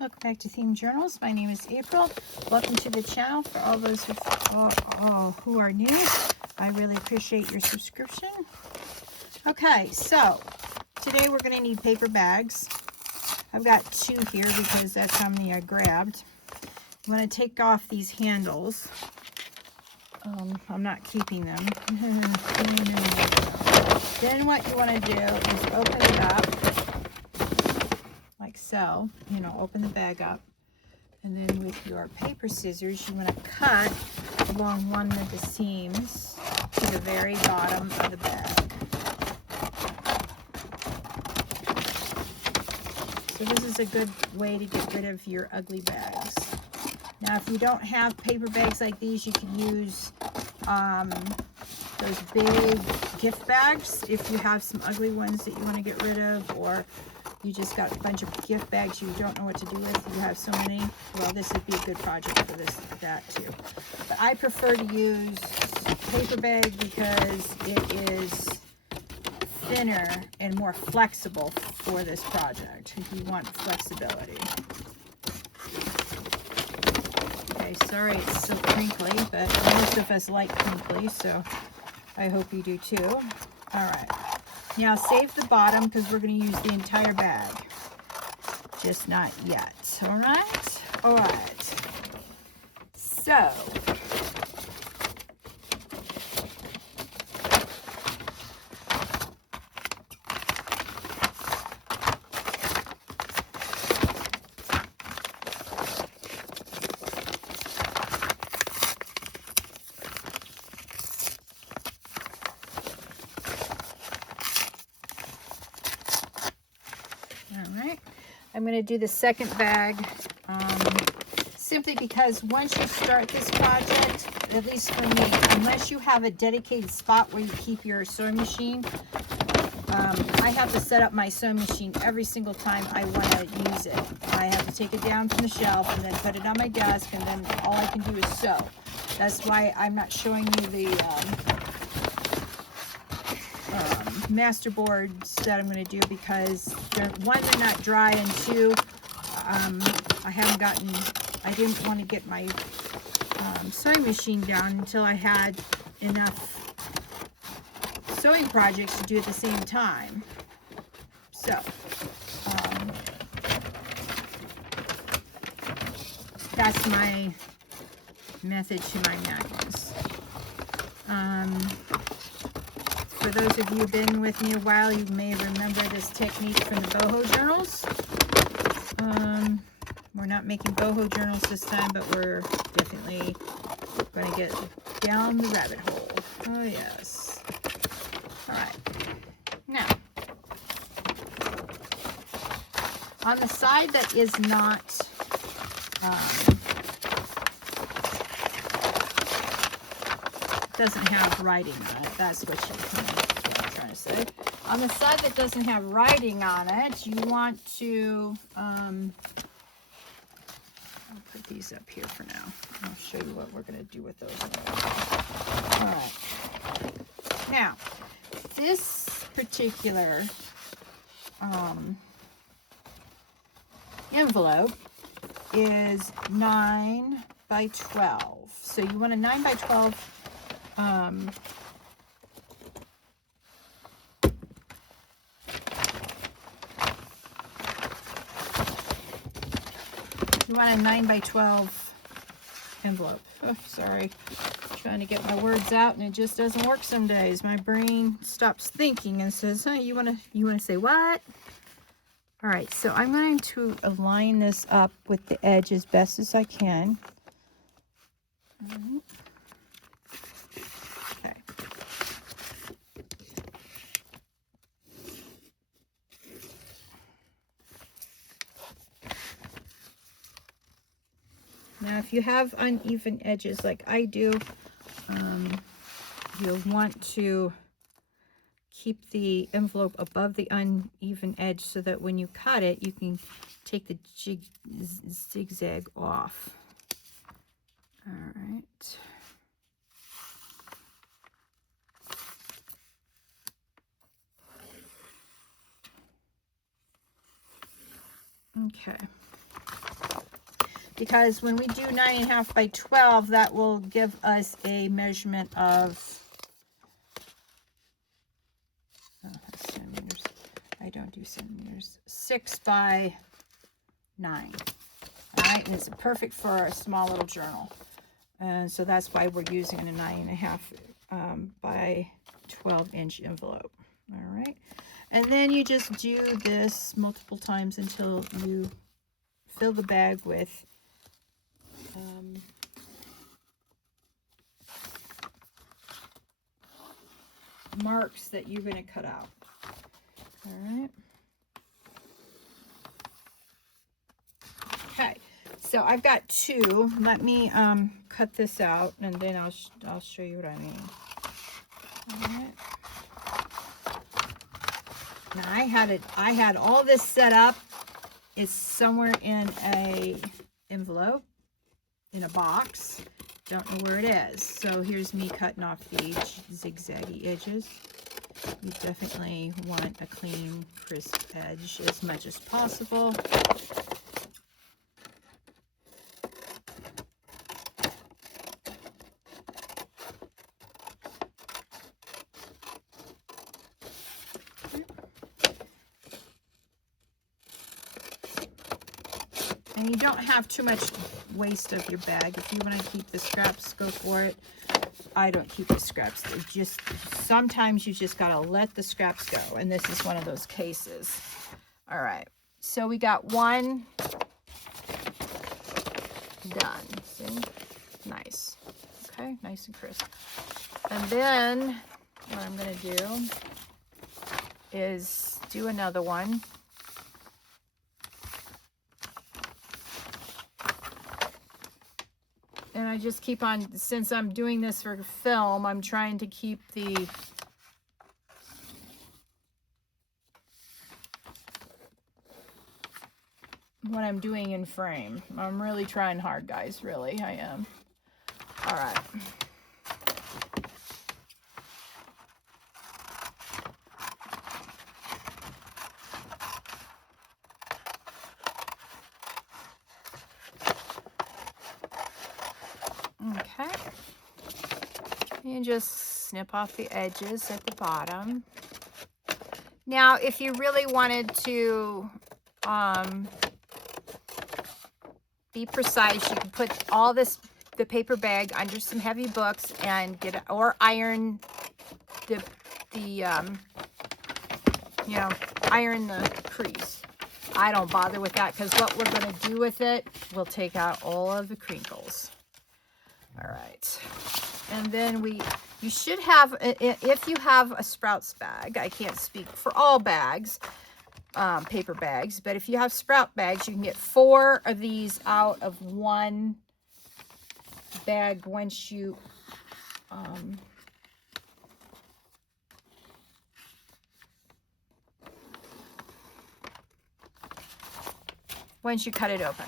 Welcome back to Themed Journals. My name is April. Welcome to the channel. For all those who are new, I really appreciate your subscription. Okay, so today we're going to need paper bags. I've got 2 here because that's how many I grabbed. I'm going to take off these handles. I'm not keeping them. Then what you want to do is open it up. Like so, open the bag up, and then with your paper scissors you want to cut along one of the seams to the very bottom of the bag. So this is a good way to get rid of your ugly bags. Now if you don't have paper bags like these, you can use those big gift bags if you have some ugly ones that you want to get rid of, or you just got a bunch of gift bags you don't know what to do with. You have so many. Well, this would be a good project for that too. But I prefer to use paper bag because it is thinner and more flexible for this project if you want flexibility. Okay, sorry it's so crinkly, but most of us like crinkly, so I hope you do too. All right. Now save the bottom because we're going to use the entire bag. Just not yet. All right? All right. So, I'm going to do the second bag simply because once you start this project, at least for me, unless you have a dedicated spot where you keep your sewing machine, I have to set up my sewing machine every single time I want to use it. I have to take it down from the shelf and then put it on my desk, and then all I can do is sew. That's why I'm not showing you the master boards that I'm going to do, because one, they're not dry, and 2, I didn't want to get my sewing machine down until I had enough sewing projects to do at the same time. So that's my method to my madness. For those of you who've been with me a while, you may remember this technique from the boho journals. We're not making boho journals this time, but we're definitely going to get down the rabbit hole. Oh yes. All right. Now, on the side that is not doesn't have writing on it, that's what I'm trying to say. On the side that doesn't have writing on it, you want to I'll put these up here for now. I'll show you what we're going to do with those. All right. Now, this particular envelope is 9 by 12. So you want a 9 by 12 you want a 9 by 12 envelope. Oh, sorry. Trying to get my words out and it just doesn't work some days. My brain stops thinking and says, "Huh, you want to say what?" All right, so I'm going to align this up with the edge as best as I can. All right. Okay. Now, if you have uneven edges like I do, you'll want to keep the envelope above the uneven edge so that when you cut it, you can take the zigzag off. All right. Okay. because when we do 9.5 by 12, that will give us a measurement of, centimeters. I don't do centimeters. 6 by 9. All right, and it's perfect for a small little journal. And so that's why we're using a 9.5 by 12-inch envelope. All right. And then you just do this multiple times until you fill the bag with marks that you're going to cut out. All right. Okay. So I've got 2. Let me cut this out, and then I'll show you what I mean. All right. Now I had all this set up. It's somewhere in a envelope, in a box. Don't know where it is. So here's me cutting off the zigzaggy edges. You definitely want a clean, crisp edge as much as possible. And you don't have too much waste of your bag. If you want to keep the scraps, go for it. I don't keep the scraps. Just sometimes you just got to let the scraps go. And this is one of those cases. All right. So we got 1 done. See? Nice. Okay. Nice and crisp. And then what I'm going to do is do another one. And I just keep on, since I'm doing this for film, I'm trying to keep what I'm doing in frame. I'm really trying hard, guys. Really, I am. All right. Okay, and just snip off the edges at the bottom. Now, if you really wanted to be precise, you can put all this, the paper bag, under some heavy books and get, or iron the you know, iron the crease. I don't bother with that because what we're going to do with it, we'll take out all of the crinkles. All right, and then you should have, if you have a Sprouts bag, I can't speak for all bags, paper bags, but if you have Sprout bags, you can get 4 of these out of 1 bag once you, cut it open.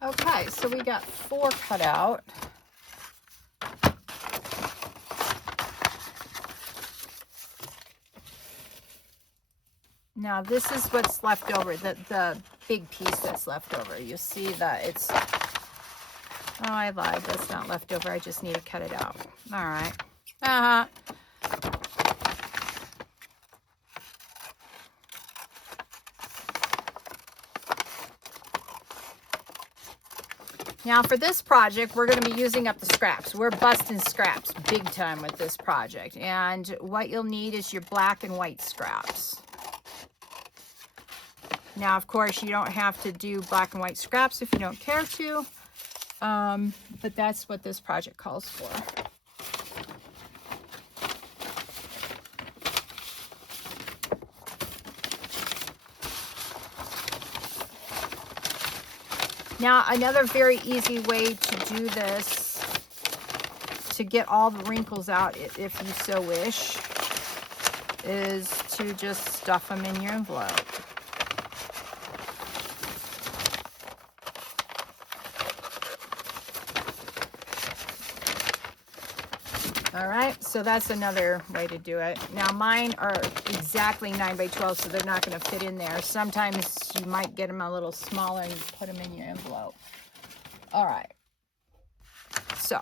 Okay, so we got 4 cut out. Now this is what's left over, the big piece that's left over. You see that it's, oh, I lied, that's not left over. I just need to cut it out. All right. Now for this project, we're going to be using up the scraps. We're busting scraps big time with this project. And what you'll need is your black and white scraps. Now, of course, you don't have to do black and white scraps if you don't care to. But that's what this project calls for. Now, another very easy way to do this, to get all the wrinkles out, if you so wish, is to just stuff them in your envelope. All right, so that's another way to do it. Now, mine are exactly 9 by 12, so they're not going to fit in there. Sometimes you might get them a little smaller and you put them in your envelope. All right, so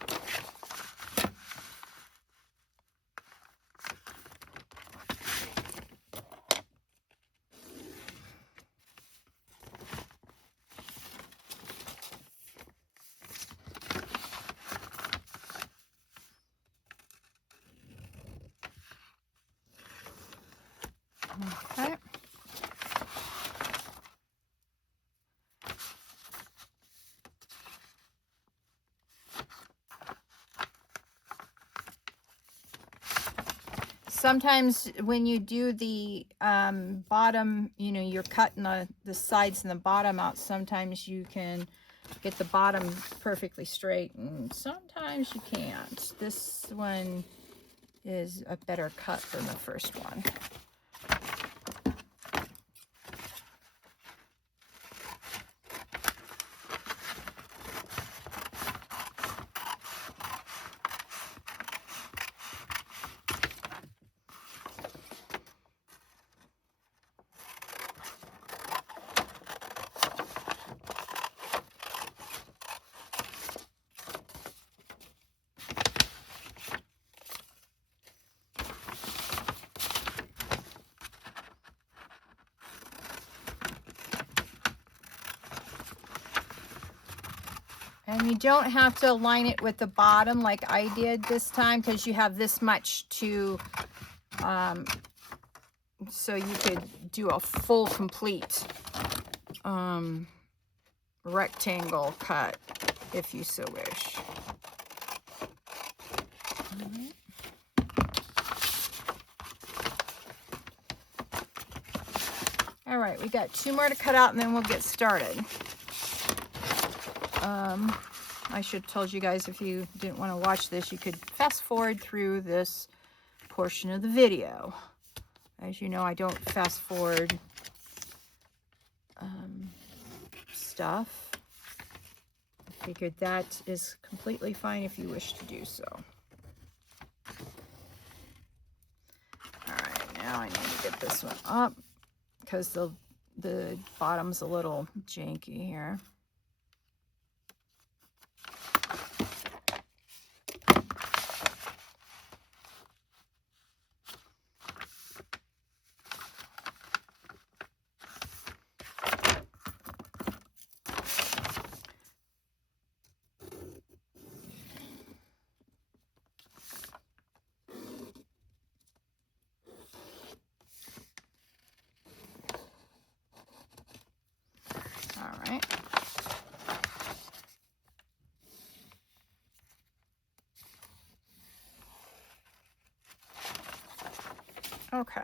okay. Sometimes when you do the bottom, you know, you're cutting the sides and the bottom out, sometimes you can get the bottom perfectly straight, and sometimes you can't. This one is a better cut than the first one. And you don't have to align it with the bottom like I did this time, because you have this much to, so you could do a full, complete rectangle cut if you so wish. All right. All right, we got 2 more to cut out and then we'll get started. I should have told you guys, if you didn't want to watch this, you could fast forward through this portion of the video. As you know, I don't fast forward stuff. I figured that is completely fine if you wish to do so. All right, now I need to get this one up because the bottom's a little janky here. All right. Okay.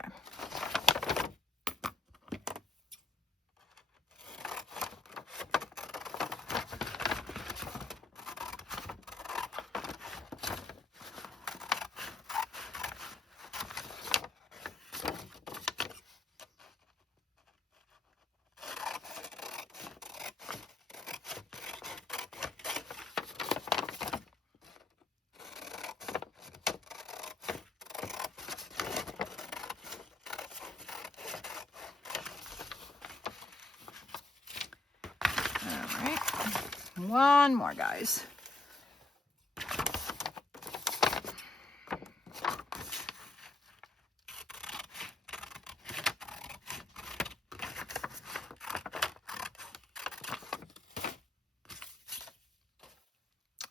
One more, guys.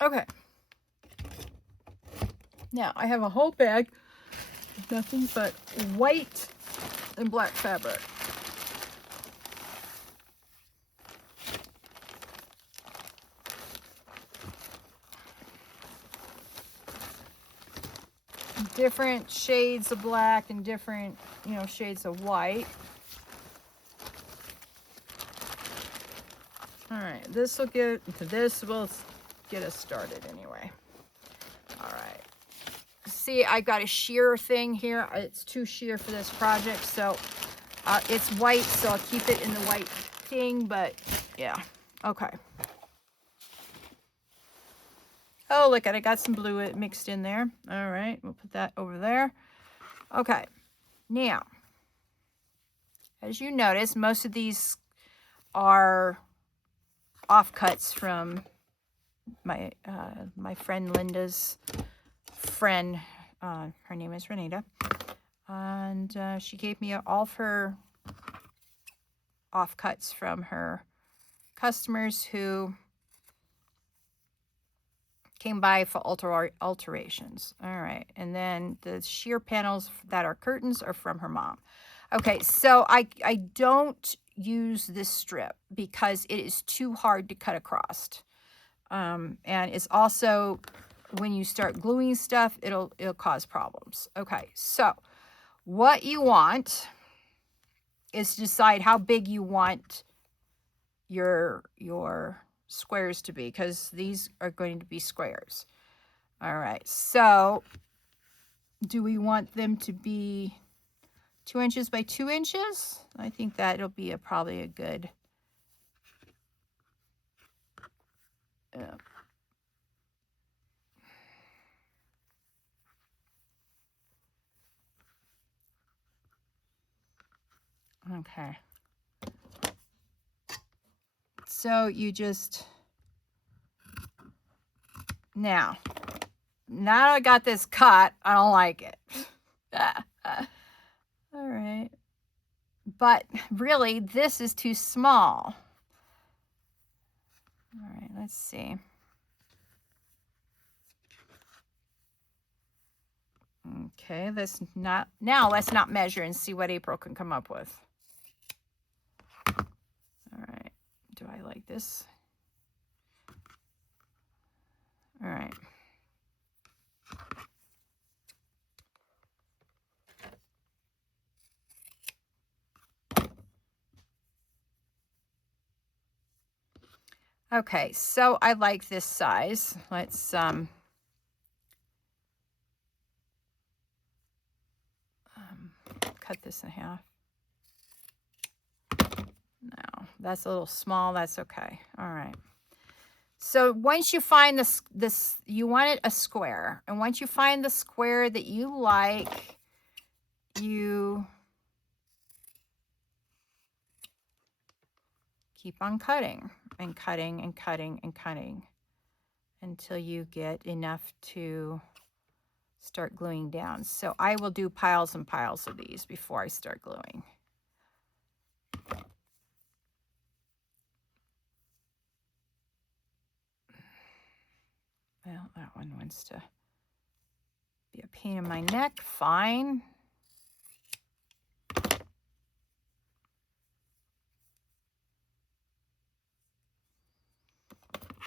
Okay. Now, I have a whole bag of nothing but white and black fabric. different shades of black and different, you know, shades of white. All right, this will get us started anyway. All right. See, I got a sheer thing here. It's too sheer for this project, so it's white, so I'll keep it in the white thing, but yeah. Okay. Oh, look at it. I got some blue mixed in there. All right, we'll put that over there. Okay. Now, as you notice, most of these are offcuts from my my friend Linda's friend. Her name is Renita, and she gave me all of her offcuts from her customers who came by for alterations. All right, and then the sheer panels that are curtains are from her mom. Okay, so I don't use this strip because it is too hard to cut across. And it's also, when you start gluing stuff, it'll cause problems. Okay, so what you want is to decide how big you want your squares to be, because these are going to be squares. All right, so do we want them to be 2 inches by 2 inches? I think that'll be probably a good okay. So you just, now I got this cut, I don't like it. All right. But really, this is too small. All right, let's see. Okay, let's not measure and see what April can come up with. All right, do I like this? All right. Okay, so I like this size. Let's cut this in half. No, that's a little small. That's okay. All right. So once you find this, you want it a square, and once you find the square that you like, you keep on cutting and cutting and cutting and cutting until you get enough to start gluing down. So I will do piles and piles of these before I start gluing. Well, that one wants to be a pain in my neck. Fine.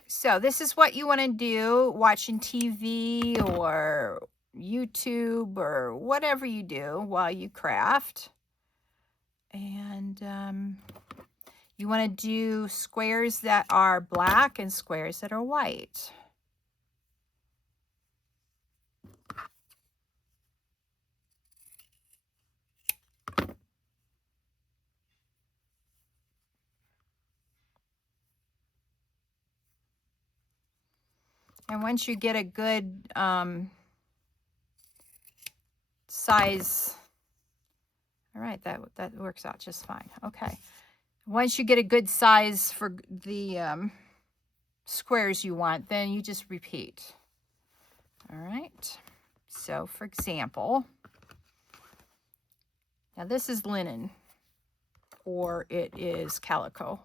So this is what you want to do watching TV or YouTube or whatever you do while you craft. And you want to do squares that are black and squares that are white. And once you get a good size, all right, that works out just fine. Okay. Once you get a good size for the squares you want, then you just repeat. All right. So for example, now this is linen or it is calico,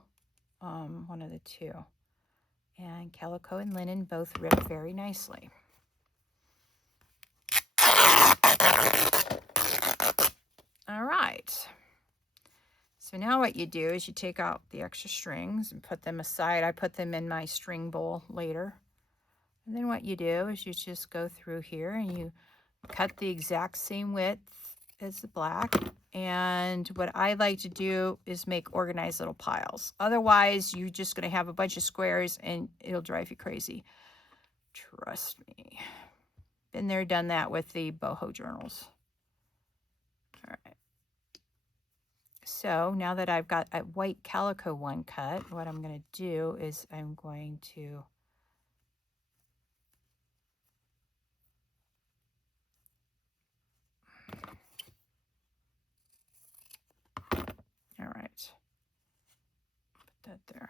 one of the two. And calico and linen both rip very nicely. All right. So now what you do is you take out the extra strings and put them aside. I put them in my string bowl later. And then what you do is you just go through here and you cut the exact same width as the black. And what I like to do is make organized little piles. Otherwise, you're just going to have a bunch of squares and it'll drive you crazy. Trust me. Been there, done that with the boho journals. All right. So now that I've got a white calico one cut, what I'm going to do is I'm going to all right, put that there.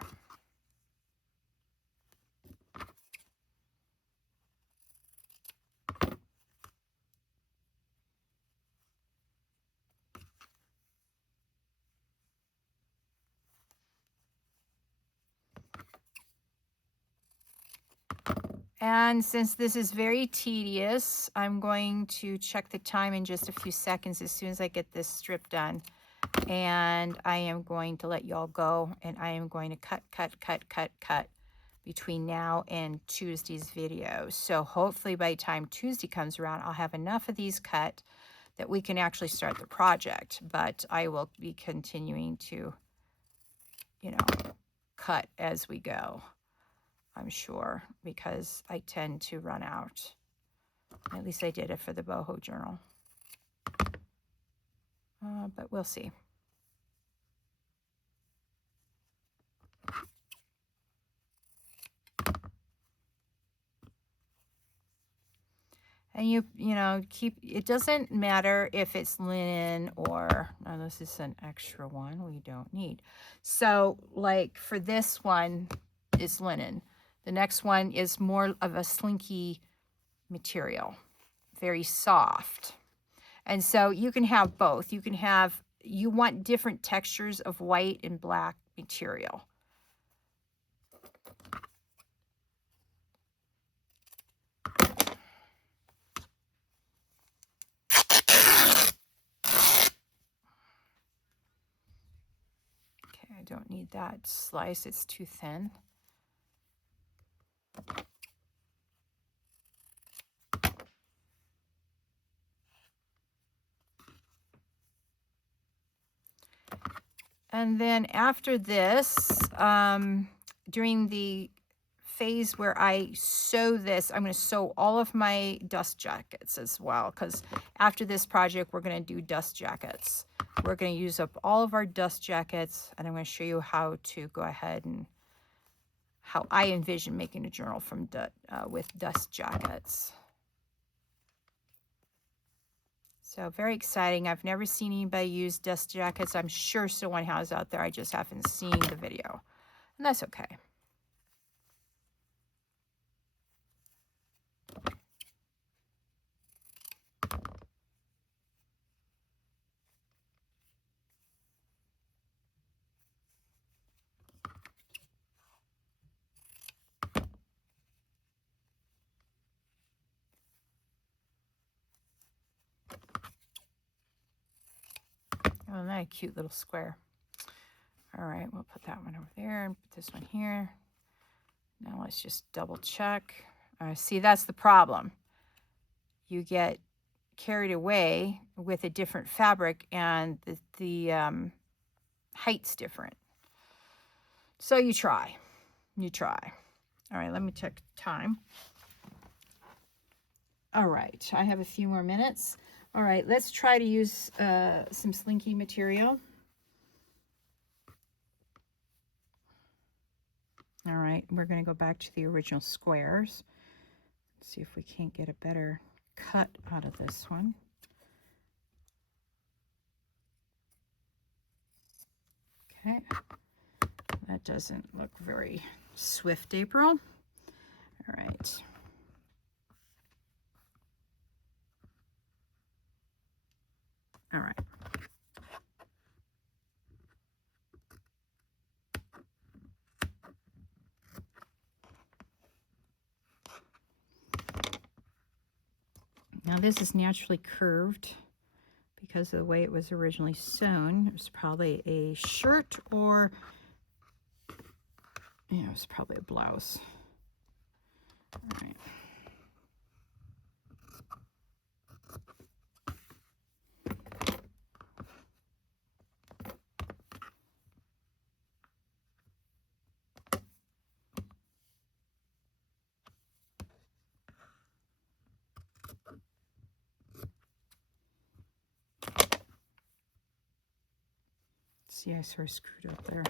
And since this is very tedious, I'm going to check the time in just a few seconds as soon as I get this strip done. And I am going to let y'all go, and I am going to cut between now and Tuesday's video. So hopefully by the time Tuesday comes around, I'll have enough of these cut that we can actually start the project. But I will be continuing to, you know, cut as we go, I'm sure, because I tend to run out. At least I did it for the boho journal. But we'll see. And you know, keep, it doesn't matter if it's linen or, no, this is an extra one we don't need. So like for this one is linen. The next one is more of a slinky material, very soft. And so you can have both. You can have, you want different textures of white and black material. Okay, I don't need that slice, it's too thin. And then after this, during the phase where I sew this, I'm going to sew all of my dust jackets as well, because after this project, we're going to do dust jackets. We're going to use up all of our dust jackets, and I'm going to show you how to go ahead and how I envision making a journal from with dust jackets. So very exciting. I've never seen anybody use dust jackets. I'm sure someone has out there. I just haven't seen the video, and that's okay. Oh, isn't that a cute little square? All right, we'll put that one over there and put this one here. Now let's just double check. See, that's the problem. You get carried away with a different fabric and the height's different. So you try. All right, let me check time. All right, I have a few more minutes. All right, let's try to use some slinky material. All right, we're going to go back to the original squares. Let's see if we can't get a better cut out of this one. Okay, that doesn't look very swift, April. All right. All right. Now this is naturally curved because of the way it was originally sewn. It was probably a shirt or, yeah, it was probably a blouse. All right. See, I sort of screwed up there.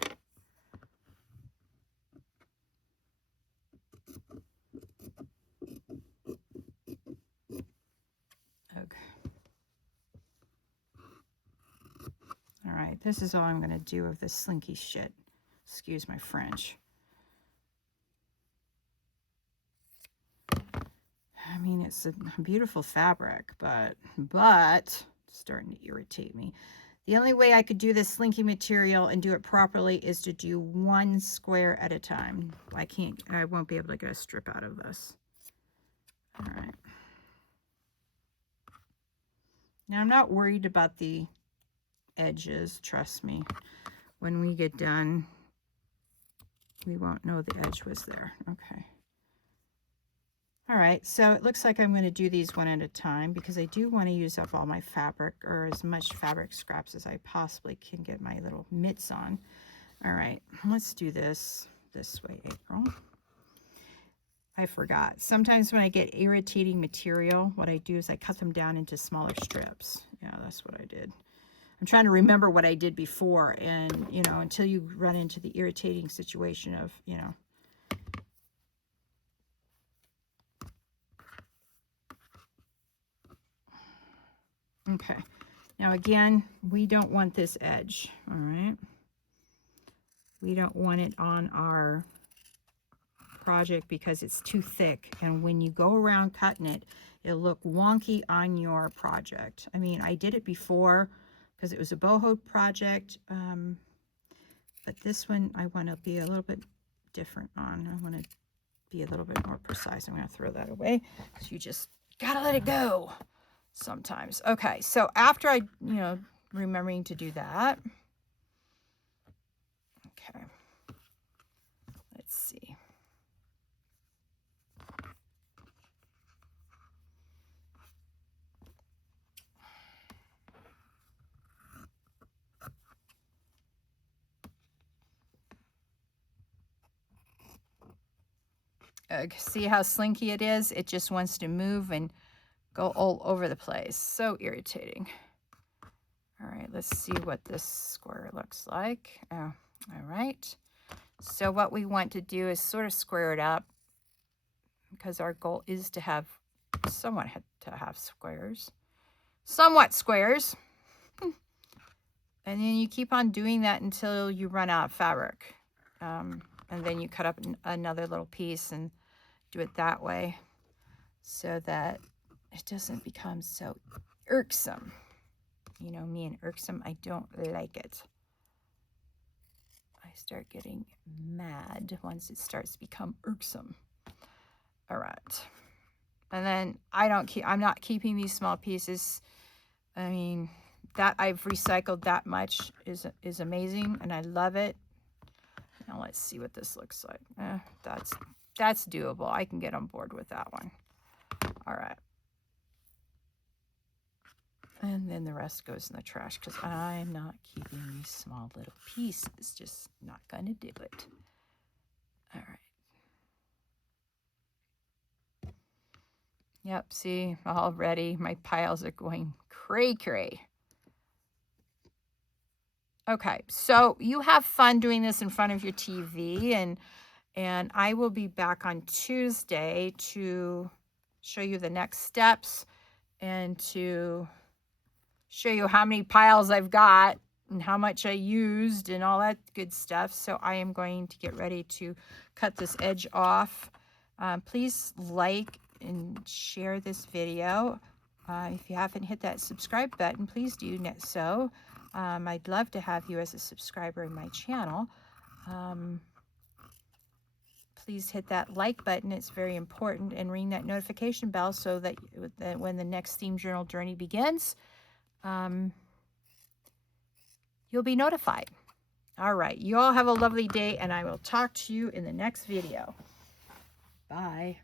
Okay. All right, this is all I'm going to do of this slinky shit. Excuse my French. I mean, it's a beautiful fabric, but it's starting to irritate me. The only way I could do this slinky material and do it properly is to do one square at a time. I won't be able to get a strip out of this. All right. Now, I'm not worried about the edges, trust me. When we get done, we won't know the edge was there. Okay. All right, so it looks like I'm going to do these one at a time because I do want to use up all my fabric, or as much fabric scraps as I possibly can get my little mitts on. All right, let's do this way, April. I forgot. Sometimes when I get irritating material, what I do is I cut them down into smaller strips. Yeah, that's what I did. I'm trying to remember what I did before, and, you know, until you run into the irritating situation of, you know. Okay, now again, we don't want this edge, all right? We don't want it on our project because it's too thick, and when you go around cutting it, it'll look wonky on your project. I mean, I did it before because it was a boho project, but this one I want to be a little bit different on. I want to be a little bit more precise. I'm going to throw that away because you just gotta let it go sometimes. Okay, so after I, you know, remembering to do that. Okay, let's see. See how slinky it is? It just wants to move and go all over the place. So irritating. All right, let's see what this square looks like. Oh, all right. So what we want to do is sort of square it up because our goal is to have somewhat squares. Somewhat squares. And then you keep on doing that until you run out of fabric. And then you cut up another little piece and do it that way so that it doesn't become so irksome. You know me and irksome, I don't like it. I start getting mad once it starts to become irksome. All right. And then I'm not keeping these small pieces. I mean, that I've recycled that much is amazing, and I love it. Now let's see what this looks like. That's doable. I can get on board with that one. All right. And then the rest goes in the trash because I'm not keeping these small little pieces. Just not going to do it. All right. Yep, see, already my piles are going cray-cray. Okay, so you have fun doing this in front of your TV, and I will be back on Tuesday to show you the next steps and to show you how many piles I've got and how much I used and all that good stuff. So I am going to get ready to cut this edge off. Please like and share this video. If you haven't hit that subscribe button, please do so. I'd love to have you as a subscriber in my channel. Please hit that like button. It's very important, and ring that notification bell so that when the next Themed Journal journey begins, you'll be notified. All right, you all have a lovely day, and I will talk to you in the next video. Bye.